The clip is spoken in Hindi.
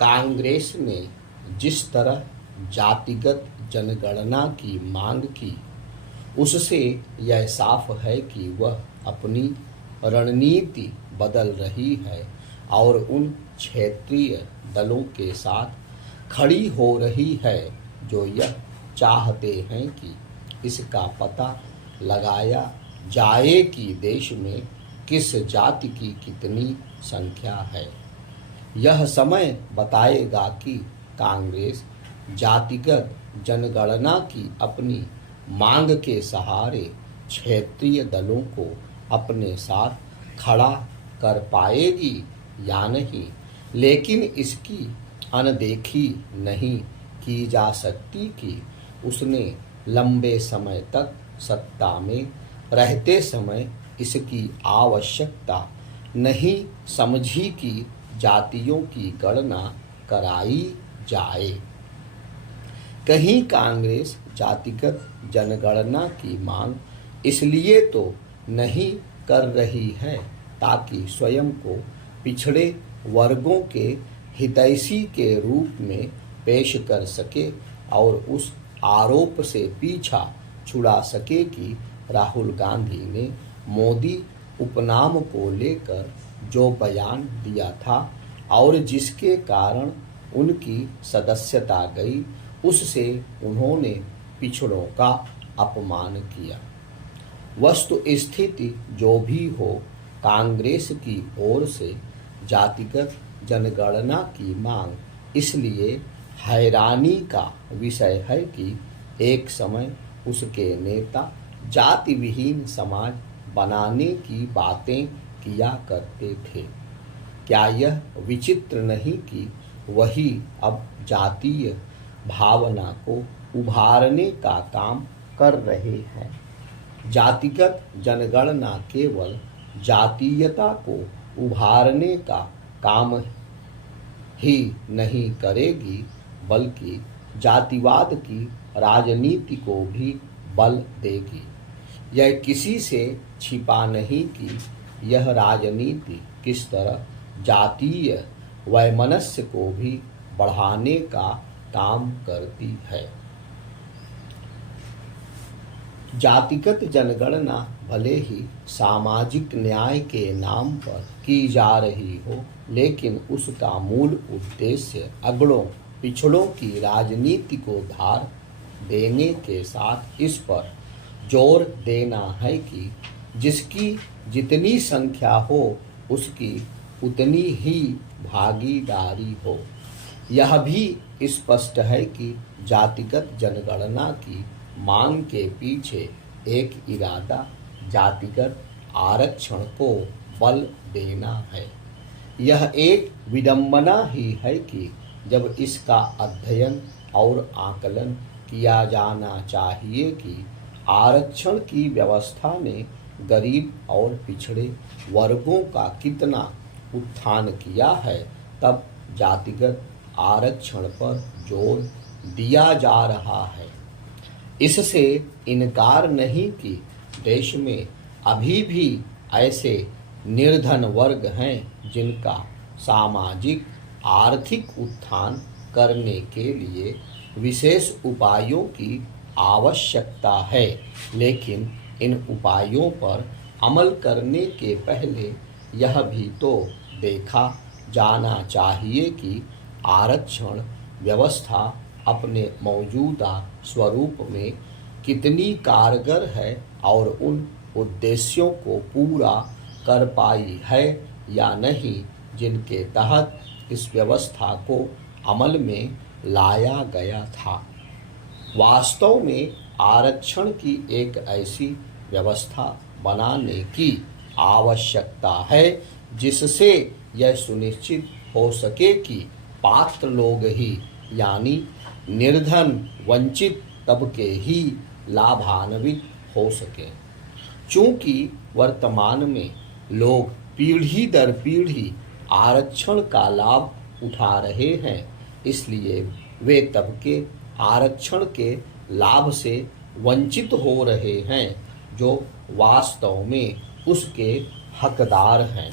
कांग्रेस ने जिस तरह जातिगत जनगणना की मांग की, उससे यह साफ है कि वह अपनी रणनीति बदल रही है और उन क्षेत्रीय दलों के साथ खड़ी हो रही है जो यह चाहते हैं कि इसका पता लगाया जाए कि देश में किस जाति की कितनी संख्या है। यह समय बताएगा कि कांग्रेस जातिगत जनगणना की अपनी मांग के सहारे क्षेत्रीय दलों को अपने साथ खड़ा कर पाएगी या नहीं, लेकिन इसकी अनदेखी नहीं की जा सकती कि उसने लंबे समय तक सत्ता में रहते समय इसकी आवश्यकता नहीं समझी कि जातियों की गणना कराई जाए। कहीं कांग्रेस जातिगत जनगणना की मांग इसलिए तो नहीं कर रही है ताकि स्वयं को पिछड़े वर्गों के हितैषी के रूप में पेश कर सके और उस आरोप से पीछा छुड़ा सके कि राहुल गांधी ने मोदी उपनाम को लेकर जो बयान दिया था और जिसके कारण उनकी सदस्यता गई, उससे उन्होंने पिछड़ों का अपमान किया। वस्तु स्थिति जो भी हो, कांग्रेस की ओर से जातिगत जनगणना की मांग इसलिए हैरानी का विषय है कि एक समय उसके नेता जाति विहीन समाज बनाने की बातें किया करते थे। क्या यह विचित्र नहीं कि वही अब जातीय भावना को उभारने का काम कर रहे हैं। जातिगत जनगणना केवल जातीयता को उभारने का काम ही नहीं करेगी, बल्कि जातिवाद की राजनीति को भी बल देगी। यह किसी से छिपा नहीं कि यह राजनीति किस तरह जातीय वैमनस्य को भी बढ़ाने का काम करती है। जातिगत जनगणना भले ही सामाजिक न्याय के नाम पर की जा रही हो, लेकिन उसका मूल उद्देश्य अगड़ों पिछड़ों की राजनीति को धार देने के साथ इस पर जोर देना है कि जिसकी जितनी संख्या हो उसकी उतनी ही भागीदारी हो। यह भी स्पष्ट है कि जातिगत जनगणना की मांग के पीछे एक इरादा जातिगत आरक्षण को बल देना है। यह एक विडंबना ही है कि जब इसका अध्ययन और आकलन किया जाना चाहिए कि आरक्षण की व्यवस्था ने गरीब और पिछड़े वर्गों का कितना उत्थान किया है, तब जातिगत आरक्षण पर जोर दिया जा रहा है। इससे इनकार नहीं कि देश में अभी भी ऐसे निर्धन वर्ग हैं जिनका सामाजिक आर्थिक उत्थान करने के लिए विशेष उपायों की आवश्यकता है, लेकिन इन उपायों पर अमल करने के पहले यह भी तो देखा जाना चाहिए कि आरक्षण व्यवस्था अपने मौजूदा स्वरूप में कितनी कारगर है और उन उद्देश्यों को पूरा कर पाई है या नहीं जिनके तहत इस व्यवस्था को अमल में लाया गया था। वास्तव में आरक्षण की एक ऐसी व्यवस्था बनाने की आवश्यकता है जिससे यह सुनिश्चित हो सके कि पात्र लोग ही यानी निर्धन वंचित तबके ही लाभान्वित हो सके। चूंकि वर्तमान में लोग पीढ़ी दर पीढ़ी आरक्षण का लाभ उठा रहे हैं, इसलिए वे तबके आरक्षण के लाभ से वंचित हो रहे हैं जो वास्तव में उसके हकदार हैं।